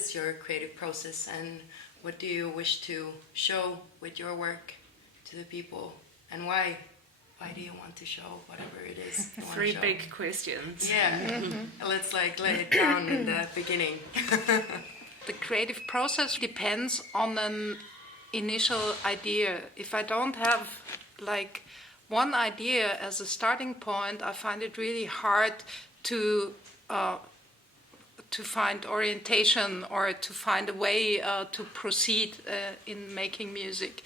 is your creative process, and what do you wish to show with your work to the people, and why? Why do you want to show whatever it is you want to show? 3 big questions. Yeah, let's lay it down in the beginning. The creative process depends on an initial idea. If I don't have one idea as a starting point, I find it really hard to find orientation or to find a way to proceed in making music.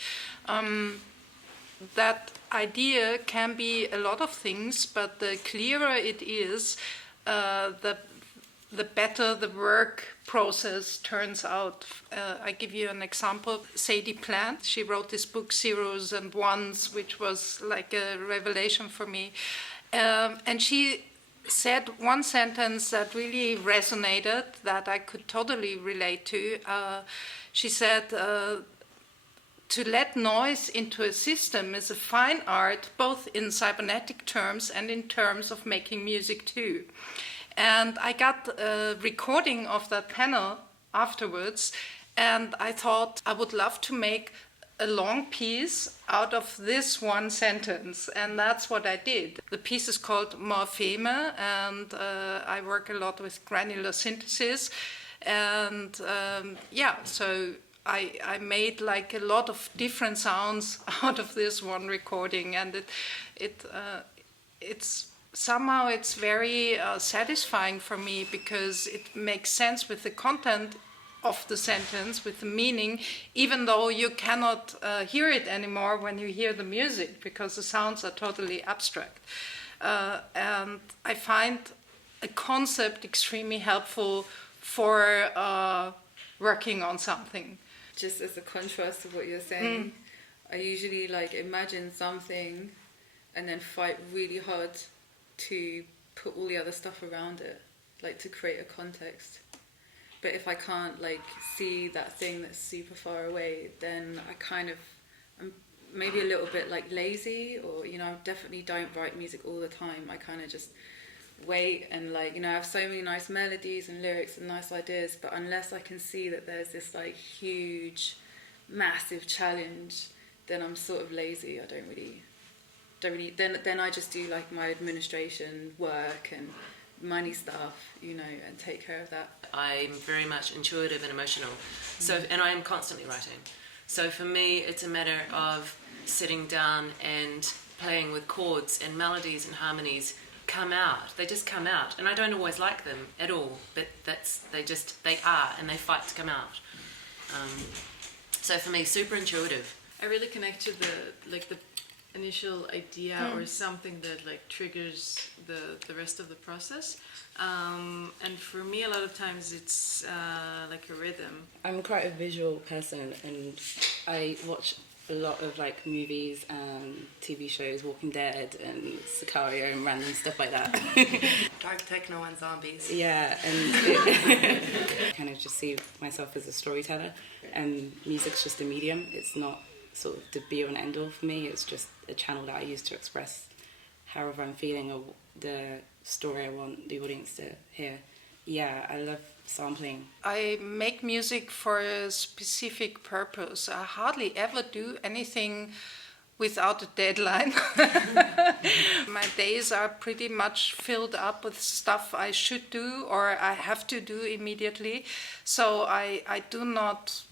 That idea can be a lot of things, but the clearer it is, the better the work process turns out. I give you an example. Sadie Plant, she wrote this book, Zeros and Ones, which was like a revelation for me. And she said one sentence that really resonated, that I could totally relate to. She said, to let noise into a system is a fine art, both in cybernetic terms and in terms of making music too. And I got a recording of that panel afterwards, and I thought I would love to make a long piece out of this one sentence, and that's what I did. The piece is called Morpheme, and I work a lot with granular synthesis, and so I made like a lot of different sounds out of this one recording, and it's somehow it's very satisfying for me, because it makes sense with the content of the sentence, with the meaning, even though you cannot hear it anymore when you hear the music, because the sounds are totally abstract. And I find a concept extremely helpful for working on something. Just as a contrast to what you're saying, I usually imagine something and then fight really hard to put all the other stuff around it, to create a context. But if I can't see that thing that's super far away, then I'm maybe a little bit lazy, or I definitely don't write music all the time. I kind of just wait and I have so many nice melodies and lyrics and nice ideas, but unless I can see that there's this huge, massive challenge, then I'm sort of lazy. I don't really. Then I just do my administration work and money stuff, and take care of that. I'm very much intuitive and emotional, and I am constantly writing. So for me, it's a matter of sitting down and playing with chords, and melodies and harmonies come out. They just come out, and I don't always like them at all, but they are, and they fight to come out. So for me, super intuitive. I really connect to the initial idea or something that triggers the rest of the process, and for me a lot of times it's a rhythm. I'm quite a visual person, and I watch a lot of movies and TV shows, Walking Dead and Sicario and random stuff like that. Dark techno and zombies. Yeah, and I kind of just see myself as a storyteller, and music's just a medium. It's not sort of the be-all and end-all for me. It's just a channel that I use to express however I'm feeling, or the story I want the audience to hear. Yeah, I love sampling. I make music for a specific purpose. I hardly ever do anything without a deadline. My days are pretty much filled up with stuff I should do or I have to do immediately. So I do not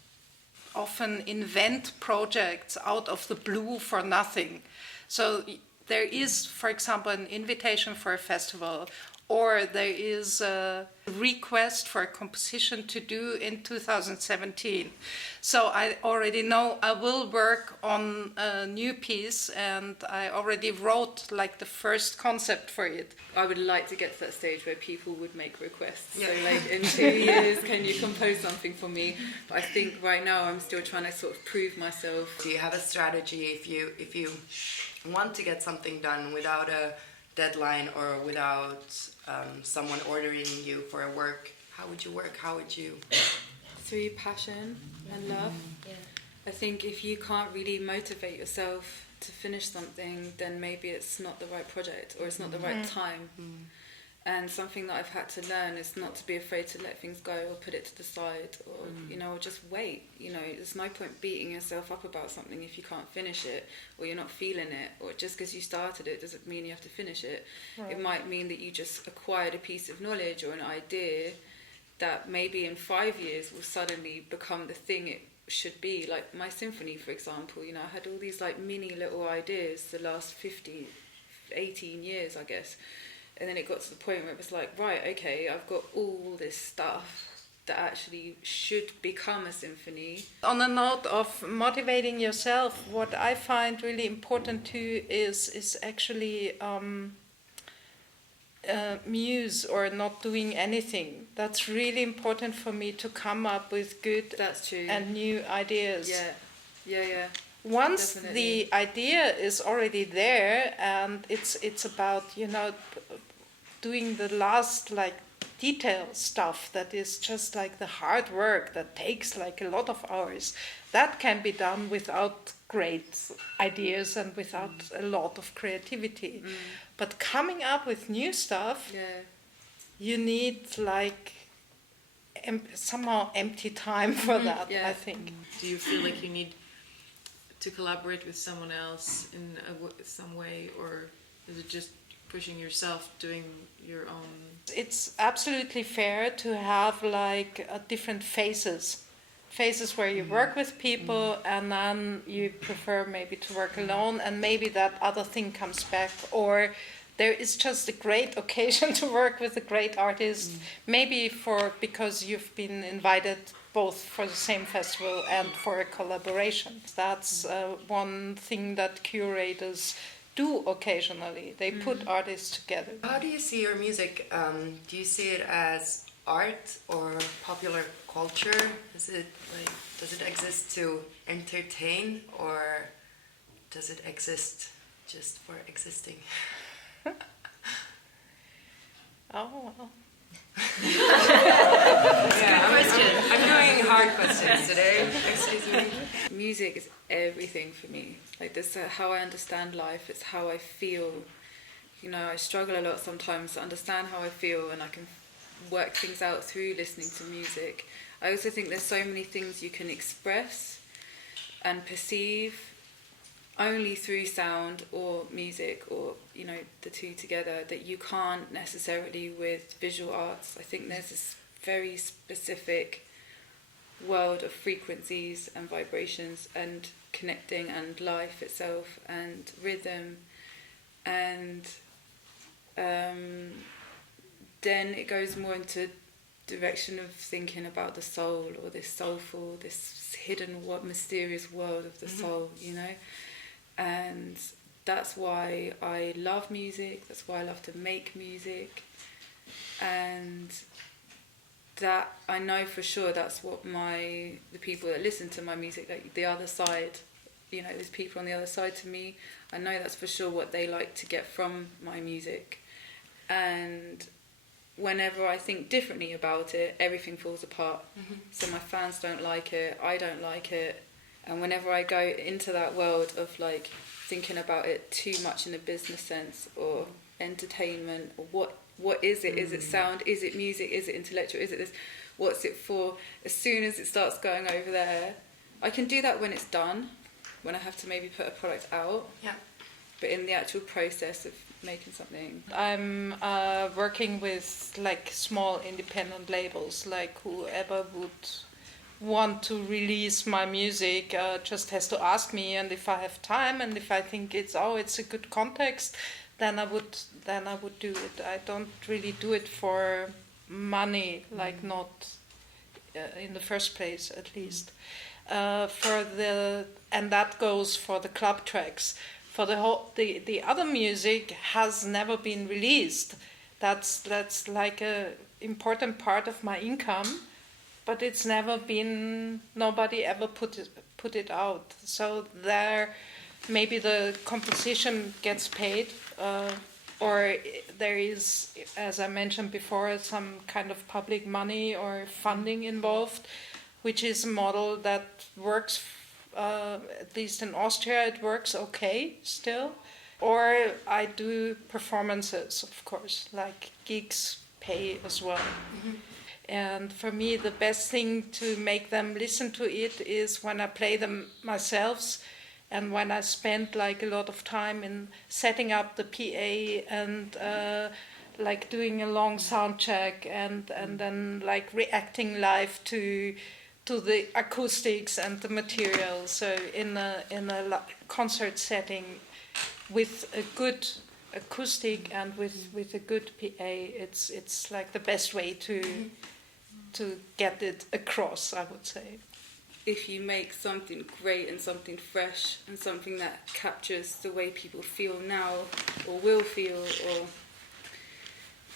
often invent projects out of the blue for nothing. So there is, for example, an invitation for a festival, or there is a request for a composition to do in 2017. So I already know I will work on a new piece, and I already wrote the first concept for it. I would like to get to that stage where people would make requests. Yeah. So in 2 years, can you compose something for me? But I think right now I'm still trying to sort of prove myself. Do you have a strategy if you want to get something done without a deadline or without someone ordering you for a work? How would you work? How would you? Through passion and love. Yeah. I think if you can't really motivate yourself to finish something, then maybe it's not the right project or it's not the right time. And something that I've had to learn is not to be afraid to let things go or put it to the side, or you know, or just wait. You know, there's no point beating yourself up about something if you can't finish it, or you're not feeling it, or just because you started it doesn't mean you have to finish it. Right. It might mean that you just acquired a piece of knowledge or an idea that maybe in 5 years will suddenly become the thing it should be. Like my symphony, for example, you know, I had all these like mini little ideas the last 18 years, I guess. And then it got to the point where it was like, right, okay, I've got all this stuff that actually should become a symphony. On a note of motivating yourself, what I find really important too is actually muse or not doing anything. That's really important for me to come up with good That's true. and new ideas. Yeah. Once Definitely. the idea is already there, and it's about, you know, doing the last like detail stuff that is just like the hard work that takes like a lot of hours, that can be done without great ideas and without a lot of creativity. But coming up with new stuff, you need like somehow empty time for that, yeah. I think. Do you feel like you need to collaborate with someone else in some way, or is it just pushing yourself, doing your own? It's absolutely fair to have like different phases where you work with people, and then you prefer maybe to work alone, and maybe that other thing comes back, or there is just a great occasion to work with a great artist, maybe because you've been invited both for the same festival and for a collaboration. That's one thing that curators do occasionally. They put artists together. How do you see your music? Do you see it as art or popular culture? Is it like, does it exist to entertain, or does it exist just for existing? Oh, well. I'm doing hard questions today. Excuse me. Music is everything for me. Like this is how I understand life. It's how I feel. You know, I struggle a lot sometimes to understand how I feel, and I can work things out through listening to music. I also think there's so many things you can express and perceive only through sound or music, or you know, the two together, that you can't necessarily with visual arts. I think there's this very specific world of frequencies and vibrations and connecting, and life itself and rhythm, and then it goes more into direction of thinking about the soul, or this soulful, this hidden, what mysterious world of the soul, you know. And that's why I love music, that's why I love to make music, and that I know for sure that's what the people that listen to my music, like the other side, you know, there's people on the other side to me, I know that's for sure what they like to get from my music. And whenever I think differently about it, everything falls apart. So my fans don't like it, I don't like it. And whenever I go into that world of like thinking about it too much in a business sense, or entertainment, or what is it? Is it sound? Is it music? Is it intellectual? Is it this? What's it for? As soon as it starts going over there, I can do that when it's done, when I have to maybe put a product out. Yeah. But in the actual process of making something, I'm working with like small independent labels, like whoever would want to release my music just has to ask me, and if I have time and if I think it's a good context, then I would do it. I don't really do it for money, like not in the first place, at least. And that goes for the club tracks. For the other music has never been released. That's like a important part of my income, but it's never been. Nobody ever put it out. So there, maybe the composition gets paid, or there is, as I mentioned before, some kind of public money or funding involved, which is a model that works. At least in Austria, it works okay still. or I do performances, of course, like gigs pay as well. And for me, the best thing to make them listen to it is when I play them myself, and when I spend like a lot of time in setting up the PA and like doing a long sound check and then like reacting live to the acoustics and the material. So in a concert setting with a good acoustic and with a good PA, it's like the best way to get it across, I would say. If you make something great and something fresh and something that captures the way people feel now or will feel, or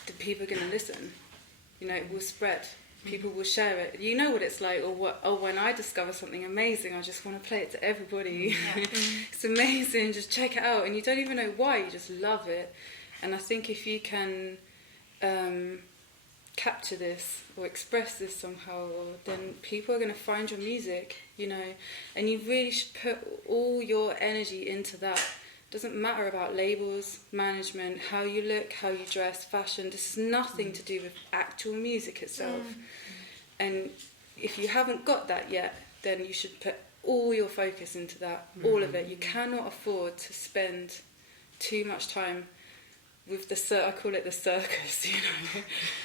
the people are going to listen, you know, it will spread. People will share it. You know what it's like, or when I discover something amazing, I just want to play it to everybody. It's amazing, just check it out, and you don't even know why, you just love it. And I think if you can capture this or express this somehow, then people are going to find your music, you know, and you really should put all your energy into that. Doesn't matter about labels, management, how you look, how you dress, fashion. This has nothing to do with actual music itself. And if you haven't got that yet, then you should put all your focus into that, all of it. You cannot afford to spend too much time with I call it the circus, you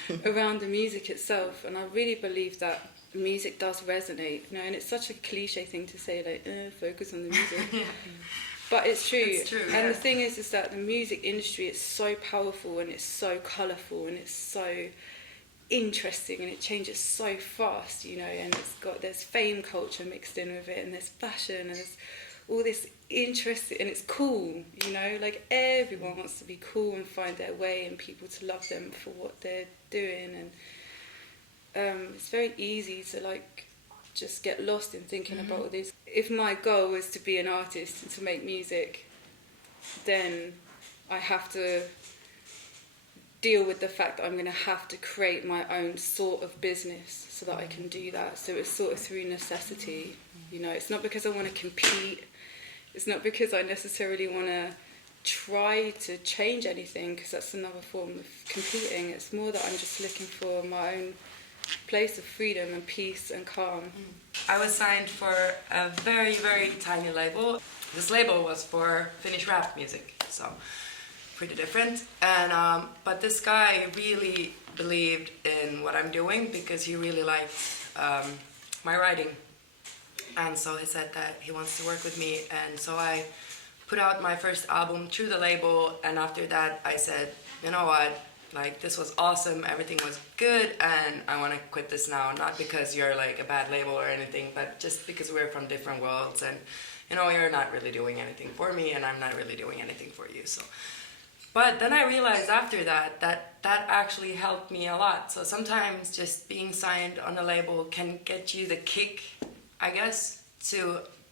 know, around the music itself. And I really believe that music does resonate, you know, and it's such a cliche thing to say, like, focus on the music. But it's true. It's true, And the thing is that the music industry is so powerful and it's so colourful and it's so interesting and it changes so fast, you know, and there's fame culture mixed in with it, and there's fashion and there's all this interest, and it's cool, you know, like everyone wants to be cool and find their way and people to love them for what they're doing, and it's very easy to like just get lost in thinking about all this. If my goal was to be an artist and to make music, then I have to deal with the fact that I'm going to have to create my own sort of business so that I can do that. So it's sort of through necessity, you know. It's not because I want to compete. It's not because I necessarily want to try to change anything, because that's another form of competing. It's more that I'm just looking for my own place of freedom and peace and calm. I was signed for a very, very tiny label. This label was for Finnish rap music, so pretty different. And but this guy really believed in what I'm doing because he really liked my writing. And so he said that he wants to work with me, and so I put out my first album through the label, and after that I said, you know what, like, this was awesome, everything was good, and I want to quit this now, not because you're like a bad label or anything, but just because we're from different worlds, and you know, you're not really doing anything for me and I'm not really doing anything for you. So but then I realized after that actually helped me a lot. So sometimes just being signed on a label can get you the kick, I guess,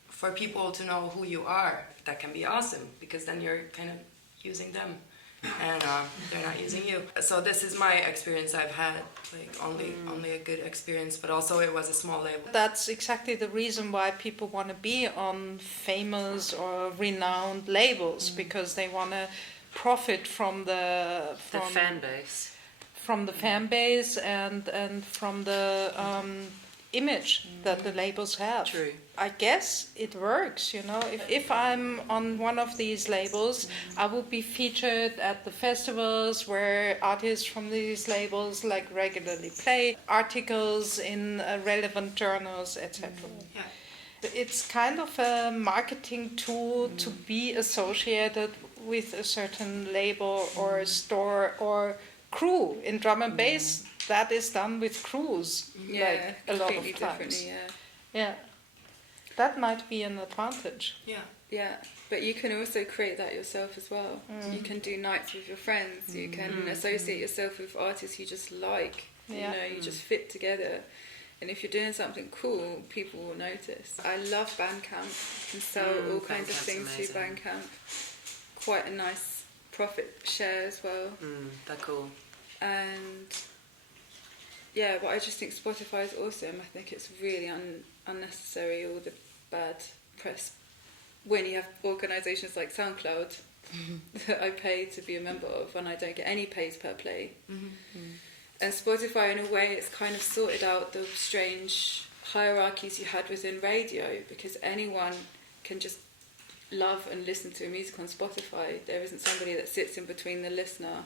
for people to know who you are. That can be awesome, because then you're kind of using them and they're not using you. So this is my experience. I've had like only a good experience, but also it was a small label. That's exactly the reason why people want to be on famous or renowned labels, because they want to profit from the fan base, and from the image that the labels have. True. I guess it works, you know. If I'm on one of these labels, I will be featured at the festivals where artists from these labels like regularly play, articles in relevant journals, etc. It's kind of a marketing tool to be associated with a certain label or store or crew. In drum and bass, that is done with crews, like a lot of times. Yeah, that might be an advantage. Yeah, but you can also create that yourself as well. You can do nights with your friends. You can associate yourself with artists you just like. You know, you just fit together. And if you're doing something cool, people will notice. I love Bandcamp. You can sell all kinds of things through Bandcamp. Quite a nice profit share as well. They're cool. And yeah, but I just think Spotify is awesome. I think it's really unnecessary, all the bad press when you have organisations like SoundCloud that I pay to be a member of, and I don't get any pays per play. And Spotify, in a way, it's kind of sorted out the strange hierarchies you had within radio, because anyone can just love and listen to music on Spotify. There isn't somebody that sits in between the listener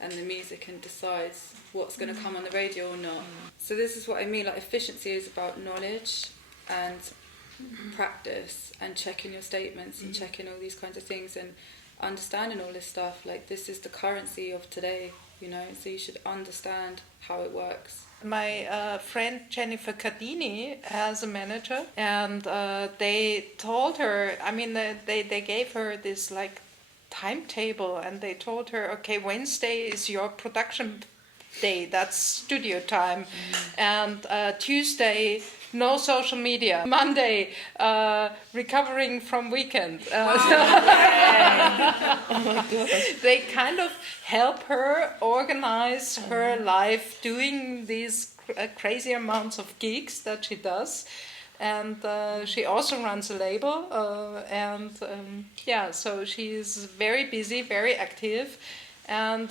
and the music and decides what's going to come on the radio or not. So this is what I mean, like efficiency is about knowledge and practice and checking your statements and checking all these kinds of things and understanding all this stuff. Like, this is the currency of today, you know, so you should understand how it works. My friend Jennifer Cardini has a manager, and they told her, I mean, they gave her this like timetable, and they told her, okay, Wednesday is your production day, that's studio time, and Tuesday, no social media, Monday, recovering from weekend. They kind of help her organize her life, doing these crazy amounts of gigs that she does. And she also runs a label, so she's very busy, very active, and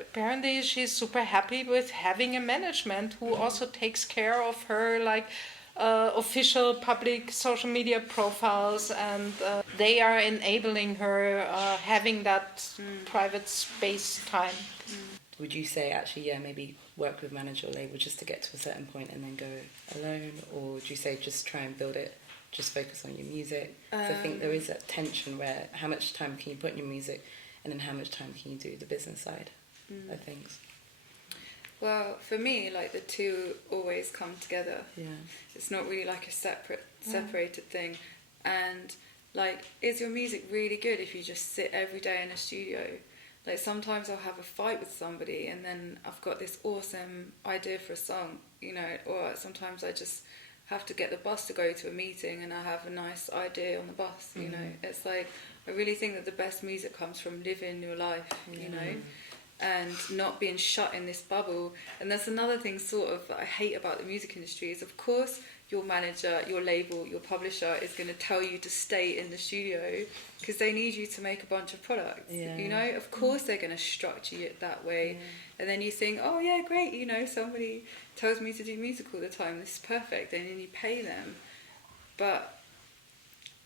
apparently she's super happy with having a management who also takes care of her, like official public social media profiles, and they are enabling her having that private space time. Would you say actually, maybe work with manager or label just to get to a certain point and then go alone, or would you say just try and build it, just focus on your music? I think there is that tension where how much time can you put in your music, and then how much time can you do the business side of things? Well, for me, like, the two always come together. Yeah. It's not really like a separated thing. And, like, is your music really good if you just sit every day in a studio? Like, sometimes I'll have a fight with somebody and then I've got this awesome idea for a song, you know, or sometimes I just have to get the bus to go to a meeting and I have a nice idea on the bus, you know. It's like, I really think that the best music comes from living your life, you know, and not being shut in this bubble. And that's another thing sort of that I hate about the music industry is, of course, your manager, your label, your publisher is going to tell you to stay in the studio because they need you to make a bunch of products, you know. Of course they're going to structure it that way. And then you think, oh yeah, great, you know, somebody tells me to do music all the time, this is perfect, and then you pay them. But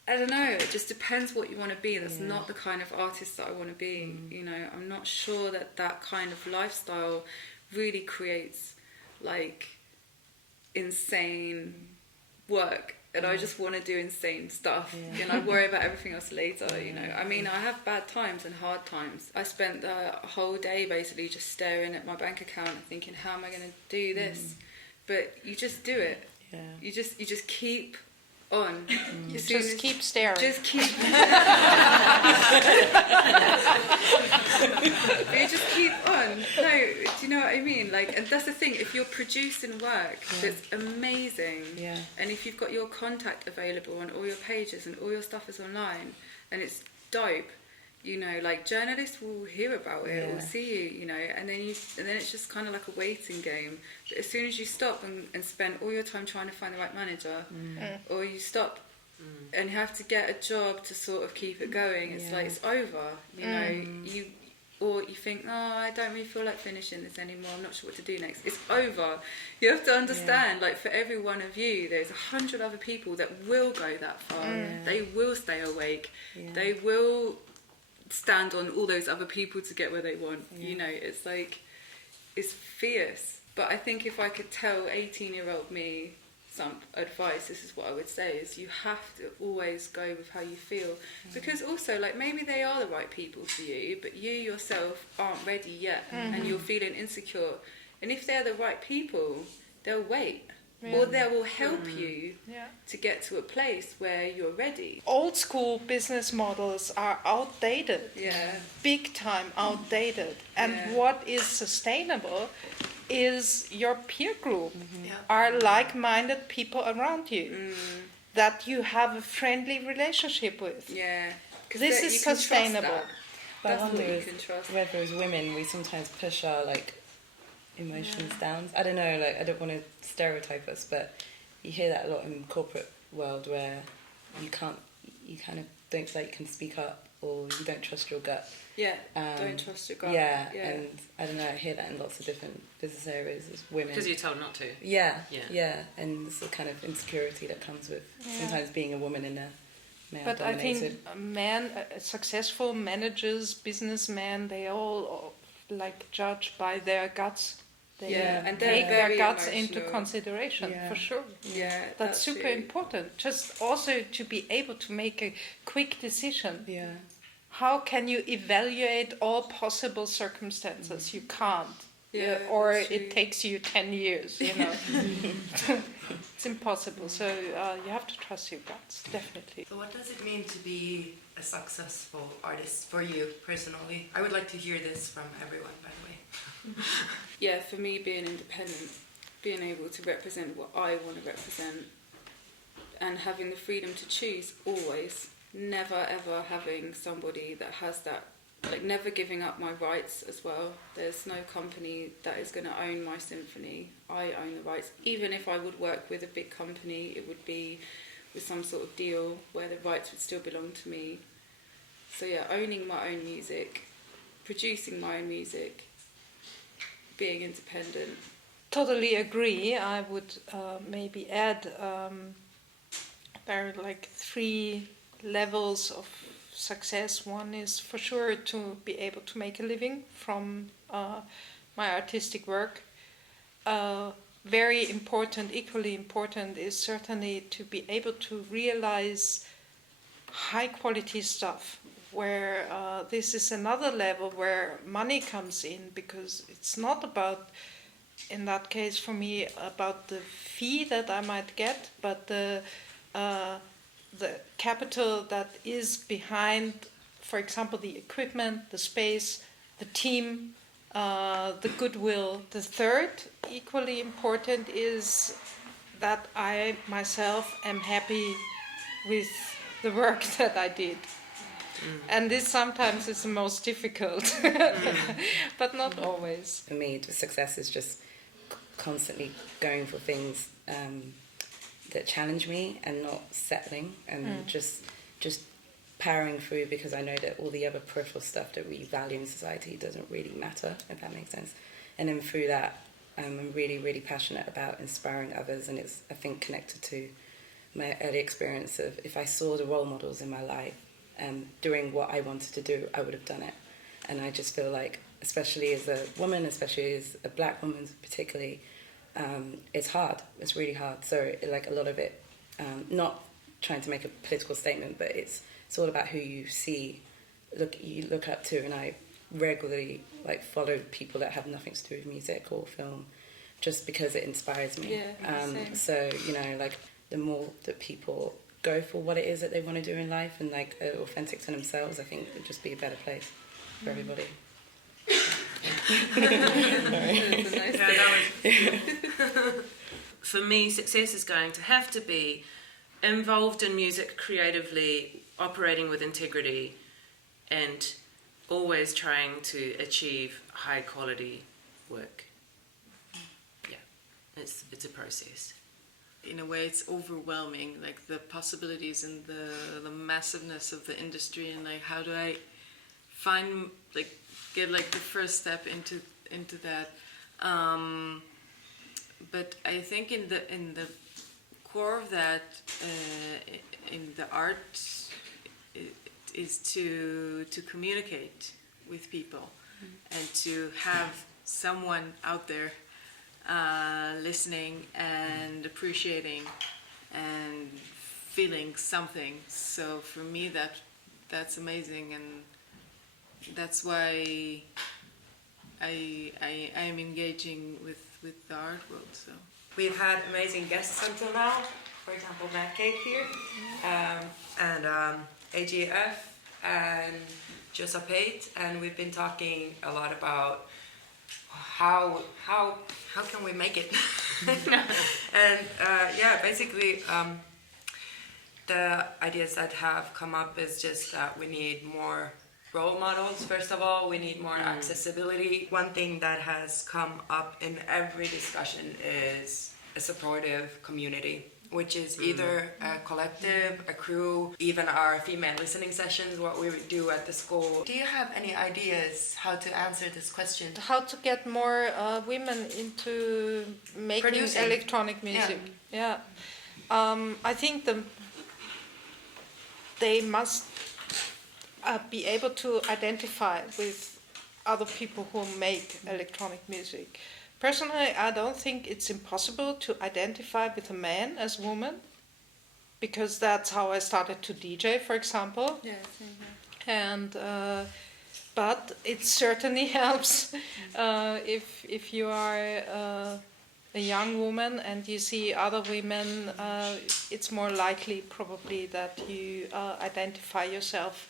I don't know, it just depends what you want to be. That's not the kind of artist that I want to be, you know. I'm not sure that that kind of lifestyle really creates, like, insane work. And I just want to do insane stuff, and I worry about everything else later, you know. I mean, I have bad times and hard times. I spent the whole day basically just staring at my bank account and thinking, how am I going to do this? But you just do it. You just keep on. You just keep staring. Just keep. But you just keep on. No, do you know what I mean? Like, and that's the thing. If you're producing work that's amazing, and if you've got your contact available on all your pages and all your stuff is online, and it's dope, you know, like, journalists will hear about it, will see you, you know, and then it's just kind of like a waiting game. But as soon as you stop and spend all your time trying to find the right manager, or you stop and you have to get a job to sort of keep it going, it's like, it's over, you know. Or you think, oh, I don't really feel like finishing this anymore, I'm not sure what to do next. It's over. You have to understand, like, for every one of you, there's 100 other people that will go that far. They will stay awake. They will stand on all those other people to get where they want. You know, it's like, it's fierce. But I think if I could tell 18-year-old me some advice, this is what I would say, is you have to always go with how you feel. Because also, like, maybe they are the right people for you, but you yourself aren't ready yet, and you're feeling insecure. And if they're the right people, they'll wait. Or they will help you to get to a place where you're ready. Old school business models are outdated. Big time outdated. And what is sustainable is your peer group, are like-minded people around you that you have a friendly relationship with. This is sustainable. That's what you can trust. Whether as women, we sometimes push our, like, emotions down. I don't know, like, I don't want to stereotype us, but you hear that a lot in corporate world where you you kind of don't feel like you can speak up, or you don't trust your gut. Yeah, don't trust your gut. Yeah, and I don't know, I hear that in lots of different business areas as women. Because you're told not to. Yeah, and it's the kind of insecurity that comes with sometimes being a woman in a male-dominated. But I think successful managers, businessmen, they all like judge by their guts. They and take they're their guts emotional. into consideration, for sure. Yeah, That's super important. Just also to be able to make a quick decision. Yeah. How can you evaluate all possible circumstances? You can't. Yeah, or that's true. it takes you 10 years, you know. It's impossible. So you have to trust your guts, definitely. So what does it mean to be a successful artist for you personally? I would like to hear this from everyone, by the way. Yeah, for me, being independent, being able to represent what I want to represent, and having the freedom to choose always. Never ever having somebody that has that, like never giving up my rights as well. There's no company that is going to own my symphony. I own the rights. Even if I would work with a big company, it would be with some sort of deal where the rights would still belong to me. So yeah, owning my own music, producing my own music, being independent. Totally agree. I would maybe add there are like 3 levels of success. One is for sure to be able to make a living from my artistic work. Very important, equally important, is certainly to be able to realize high quality stuff, where this is another level where money comes in, because it's not about, in that case for me, about the fee that I might get, but the capital that is behind, for example, the equipment, the space, the team, the goodwill. The third, equally important, is that I myself am happy with the work that I did. And this sometimes is the most difficult, but not always. For me, success is just constantly going for things that challenge me and not settling, and just powering through, because I know that all the other peripheral stuff that we value in society doesn't really matter, if that makes sense. And then through that, I'm really, really passionate about inspiring others, and it's, I think, connected to my early experience of, if I saw the role models in my life doing what I wanted to do, I would have done it. And I just feel like, especially as a woman, especially as a black woman particularly, it's hard. It's really hard. So like a lot of it, not trying to make a political statement, but it's all about who you see, you look up to. And I regularly like follow people that have nothing to do with music or film, just because it inspires me. Yeah, so, you know, like the more that people go for what it is that they want to do in life and like are authentic to themselves, I think it'd just be a better place for everybody. For me, success is going to have to be involved in music creatively, operating with integrity, and always trying to achieve high quality work. Yeah, it's a process. In a way, it's overwhelming, like the possibilities and the massiveness of the industry, and like how do I find, like, get like the first step into that. But I think in the core of that, in the art, is to communicate with people and to have someone out there listening and appreciating and feeling something. So for me, that's amazing, and that's why I am engaging with the art world. So We've had amazing guests until now. For example, Matt Cake here, and AGF, and Joseph Pate, and we've been talking a lot about how can we make it. And basically the ideas that have come up is just that we need more role models. First of all, we need more accessibility. One thing that has come up in every discussion is a supportive community. which is either a collective, a crew, even our female listening sessions, what we do at the school. Do you have any ideas how to answer this question? How to get more women into making Producing. electronic music? Yeah. I think they must be able to identify with other people who make electronic music. Personally, I don't think it's impossible to identify with a man as a woman, because that's how I started to DJ, for example. Yeah, same here. And but it certainly helps if you are a young woman and you see other women. It's more likely probably that you identify yourself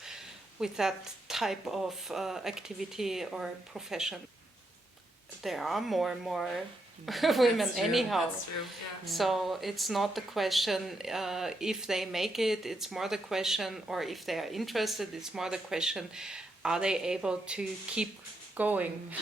with that type of activity or profession. There are more and more women That's true, anyhow. That's true. Yeah. So it's not the question if they make it, it's more the question, or if they are interested, it's more the question, are they able to keep going?